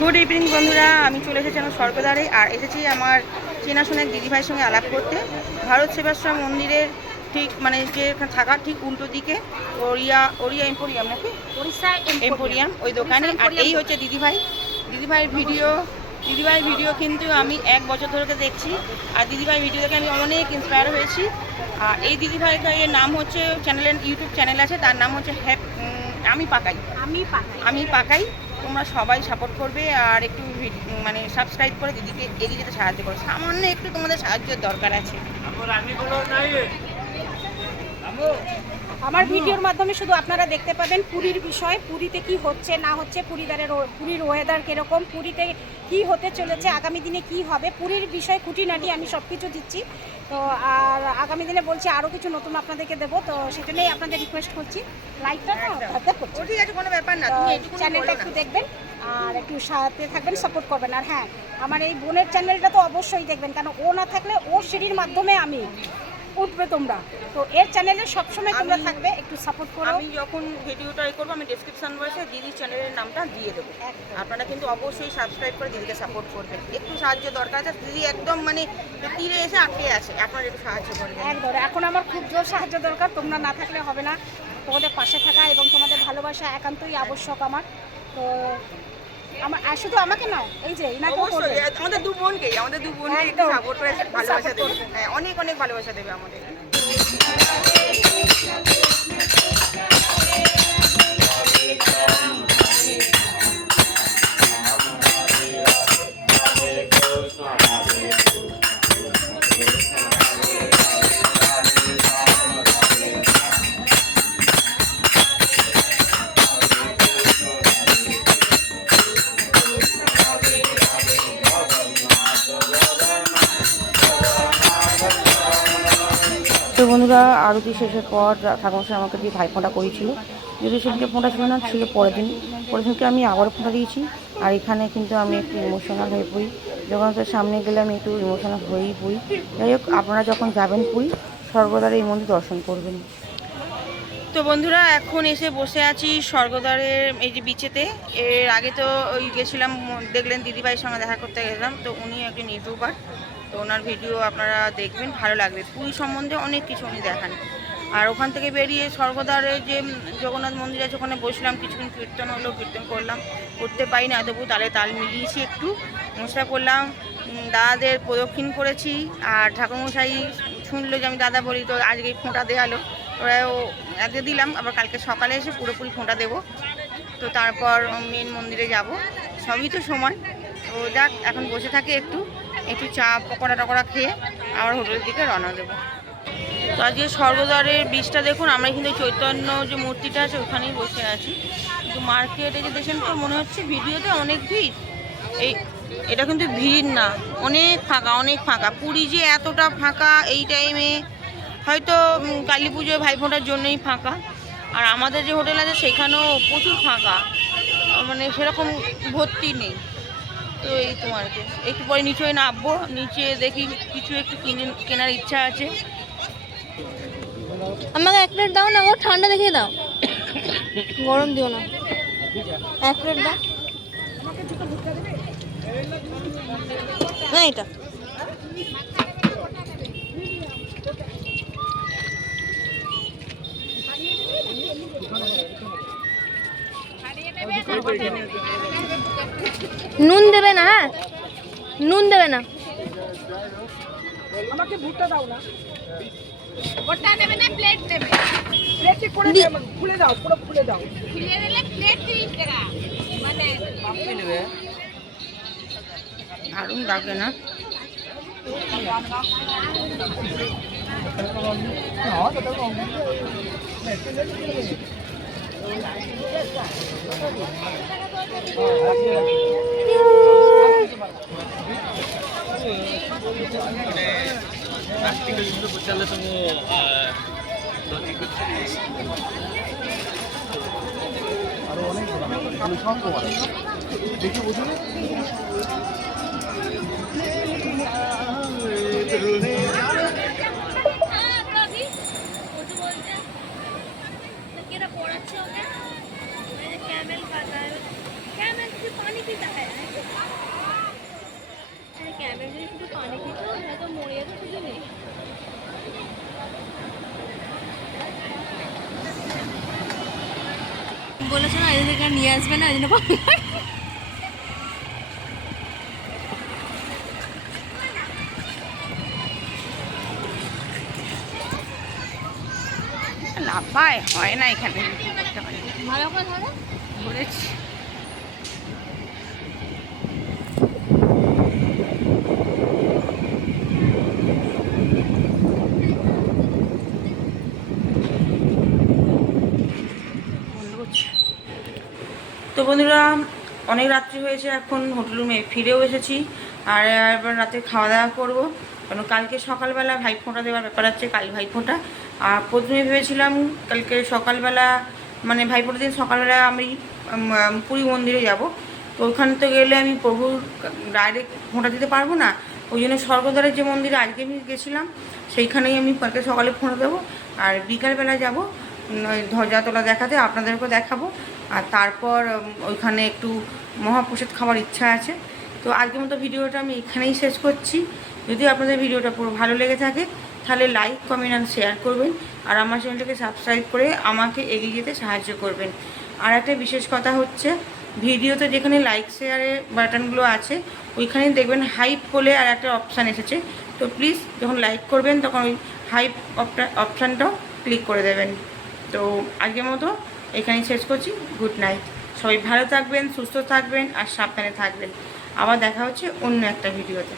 Good evening বন্ধুরা। আমি চলে এসেছি আমার স্বর্গদ্বারে আর এসেছি আমার চেনাশোনার দিদিভাইয়ের সঙ্গে আলাপ করতে। ভারত সেবাশ্রম মন্দিরের ঠিক মানে যে থাকার ঠিক উল্টো দিকে ওরিয়া ওরিয়া এম্পোরিয়াম নাকি? ওড়িশা এম্পোরিয়াম ওই দোকানে। আর এই হচ্ছে দিদিভাই। দিদিভাইয়ের ভিডিও দিদিভাইয়ের ভিডিও কিন্তু আমি এক বছর ধরে দেখছি। আর দিদিভাই ভিডিও দেখে আমি অনেক ইন্সপায়ার হয়েছি। আর এই দিদিভাইয়ের নাম হচ্ছে চ্যানেলের ইউটিউব চ্যানেল আছে তার নাম হচ্ছে হ্যাপ আমি পাকাই। আমি পাকাই। আমি পাকাই। তোমরা সবাই সাপোর্ট করবে আর একটু মানে সাবস্ক্রাইব করে দিদিকে এগিয়ে যেতে সাহায্য করো। সামান্য একটু তোমাদের সাহায্যের দরকার আছে। আমার ভিডিওর মাধ্যমে শুধু আপনারা দেখতে পাবেন পুরীর বিষয়, পুরীতে কি হচ্ছে, না হচ্ছে পুরীদারের পুরীর ওয়েদার কীরকম, পুরীতে কি হতে চলেছে, আগামী দিনে কি হবে, পুরীর বিষয় খুঁটিনাটি আমি সব কিছু দিচ্ছি। তো আগামী দিনে বলছি আরও কিছু নতুন আপনাদেরকে দেবো তো সেটা নিয়ে আপনাদের রিকোয়েস্ট করছি। লাইকটা করছি। ঠিক আছে কোনো ব্যাপার না চ্যানেলটা একটু দেখবেন আর একটু সাথে থাকবেন সাপোর্ট করবেন। আর হ্যাঁ আমার এই বোনের চ্যানেলটা তো অবশ্যই দেখবেন কারণ ও না থাকলে ও সিঁড়ির মাধ্যমে আমি উঠবে তোমরা। তো এর চ্যানেলে সবসময় তোমরা থাকবে একটু সাপোর্ট করো। আমি যখন ভিডিওটা এ করব আমি ডেসক্রিপশন বক্সে দিদির চ্যানেলের নামটা দিয়ে দেবো। আপনারা কিন্তু অবশ্যই সাবস্ক্রাইব করে দিদিকে সাপোর্ট করবেন। একটু সাহায্য দরকার আছে দিদি একদম মানে তীরে এসে আটকে আছে। আপনারা একটু সাহায্য করবেন একদম। এখন আমার খুব জোর সাহায্য দরকার তোমরা না থাকলে হবে না। তোমাদের পাশে থাকা এবং তোমাদের ভালোবাসা একান্তই আবশ্যক আমার। তো আমার আর শুধু আমাকে নয় এই যে ইনাকেও করবে। আমাদের দু বোনকেই আমাদের দু বোনকে একটু। সাপোর্ট করে ভালোবাসা দেবে। হ্যাঁ অনেক অনেক ভালোবাসা দেবে আমাদের। বন্ধুরা আরতি শেষের পর ঠাকুর ঠাকুমশাই আমাকে যে ভাইফোঁটা করেছিল। যদি সেদিনকে ফোঁটা ছিল না, ছিল পরের দিন। পরের দিনকে আমি আবারও ফোঁটা দিয়েছি। আর এখানে কিন্তু আমি একটু ইমোশনাল হয়ে পড়ি। জগন্নাথের সামনে গেলে আমি একটু ইমোশনাল হয়েই পড়ি। যাই হোক, আপনারা যখন যাবেন পুরী সর্বদারে এই মন্দির দর্শন করবেন। তো বন্ধুরা, এখন এসে বসে আছি স্বর্গদ্বারের এই যে বিচেতে। এর আগে তো ওই গেছিলাম, দেখলেন দিদিভাইয়ের সঙ্গে দেখা করতে গেলাম তো উনি একজন ইউটিউবার, তো ওনার ভিডিও আপনারা দেখবেন, ভালো লাগবে। পুরী সম্বন্ধে অনেক কিছু উনি দেখান। আর ওখান থেকে বেরিয়ে স্বর্গদ্বারে যে জগন্নাথ মন্দির আছে, ওখানে বসলাম, কিছুক্ষণ কীর্তন হলো, কীর্তন করলাম। করতে পারি না, তবু তালে তাল মিলিয়েছি একটু। মশলা করলাম দাদাদের প্রদক্ষিণ করেছি, আর ঠাকুরমশাই শুনলো যে আমি দাদা বলি, তো আজকে ফোঁটা দেওয়ালো ওরাও আজকে দিলাম, আবার কালকে সকালে এসে পুরোপুরি ফোঁটা দেবো। তো তারপর মেন মন্দিরে যাব। সবই তো সময়। তো যাক, এখন বসে থাকি একটু। একটু চা, পকোড়া টকোড়া খেয়ে আবার হোটেলের দিকে রওনা দেবো। তো আজকে স্বর্গদ্বারের বীজটা দেখুন, আমরা কিন্তু চৈতন্য যে মূর্তিটা আছে, ওখানেই বসে আছি। কিন্তু মার্কেটে যে দেখেন তো, মনে হচ্ছে ভিডিওতে অনেক ভিড়। এই, এটা কিন্তু ভিড় না, অনেক ফাঁকা অনেক ফাঁকা। পুরী যে এতটা ফাঁকা এই টাইমে হয়তো কালী পুজো ভাইফোঁটার জন্যই ফাঁকা। আর আমাদের যে হোটেল আছে, সেখানেও প্রচুর ফাঁকা। মানে সেরকম ভর্তি নেই। তো এই তো একটু পরে নিচে নামবো। নিচে দেখি কিছু একটু কিনে, কেনার ইচ্ছা আছে। আমাকে এক প্লেট দাও না ও ঠান্ডা দেখিয়ে দাও। গরম দিও না। এক প্লেট দাও। না, এটা। নুন দেবে না। আমাকে ভুট্টা দাও না। ভুট্টা নেবে না প্লেট নেবে। প্লেটটি করে দিয়ে খুলে দাও পুরো খুলে দাও। দারুণ লাগে না? टिकट जुन बुझ्छले त म আরও অনেক আমি সব তোমার দেখি বুঝুন पानी पीता है कैमरे शुद्ध पानी पीता है तो मोड़िया तो कुछ नहीं থেকে নিয়ে আসবে না ওই জন্য লাফায় হয় না এখানে। ভালো করে ধরো। ধরেছি। বন্ধুরা, অনেক রাত্রি হয়েছে এখন হোটেল রুমে ফিরেও এসেছি। আর এবার রাতে খাওয়া দাওয়া করব। কারণ কালকে সকালবেলা ভাইফোঁটা দেওয়ার ব্যাপার আছে, কাল ভাইফোঁটা। আর প্রথমে ভেবেছিলাম কালকে সকালবেলা মানে ভাইফোঁটার দিন সকালবেলা আমি পুরী মন্দিরে যাব। তো ওখানে তো গেলে আমি প্রভুর ডাইরেক্ট ফোঁটা দিতে পারব না। ওই জন্য স্বর্গদ্বারের যে মন্দিরে আজকে আমি গেছিলাম, সেইখানেই আমি কালকে সকালে ফোঁটা দেবো। আর বিকালবেলা যাব। ধ্বজা তোলা দেখাতে আপনাদেরকেও দেখাবো। আর তারপর ওইখানে একটু মহাপ্রসাদ খাওয়ার ইচ্ছা আছে। তো আজকের মতো ভিডিওটা আমি এখানেই শেষ করছি। যদি আপনাদের ভিডিওটা পুরো ভালো লেগে থাকে, তাহলে লাইক কমেন্ট আর শেয়ার করবেন। আর আমার চ্যানেলটাকে সাবস্ক্রাইব করে আমাকে এগিয়ে যেতে সাহায্য করবেন। আর একটা বিশেষ কথা হচ্ছে, ভিডিওতে যেখানে লাইক শেয়ারের বাটনগুলো আছে ওইখানে দেখবেন হাইপ বলে আর একটা অপশান এসেছে। তো প্লিজ যখন লাইক করবেন, তখন ওই হাইপ অপশানটাও ক্লিক করে দেবেন। তো আজকের মতো এখানেই শেষ করছি। গুড নাইট সবাই ভালো থাকবেন, সুস্থ থাকবেন আর সাবধানে থাকবেন। আবার দেখা হচ্ছে অন্য একটা ভিডিওতে।